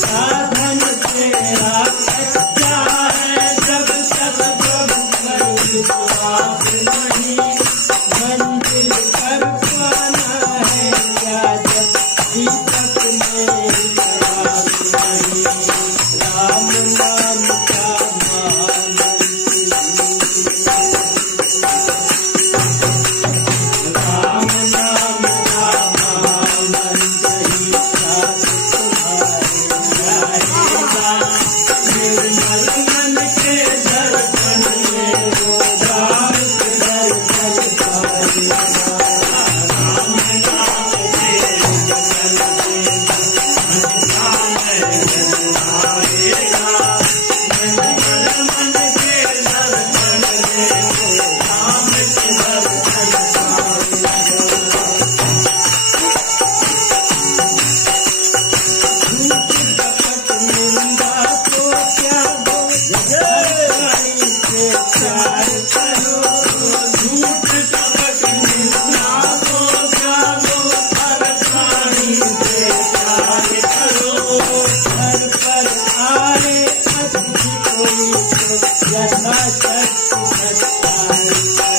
साधन तेरा सच्चा है, जब तक प्रभु पर विश्वास नहीं, मंजिल पर पाना है क्या, जब दीपक में प्रकाश नहीं। राम नाम का महामंत्र, राम नाम का महामंत्र ही साथ तुम्हारे जाएगा। निर्मल मन के दर्शन में वो दास दर्शन पाएगा। राम नाम से जगल देगा, संसार में जन्माएगा। निर्मल मन के दर्शन में वो राम के दर्शन पाएगा। झूठ कपट निंदा को त्यागो, धर्माई से प्यार करो। झूठ कपट निंदा को त्यागो, धर्माई से प्यार करो। घर पर आए अतिथि कोई तो यथाशक्ति सत्कार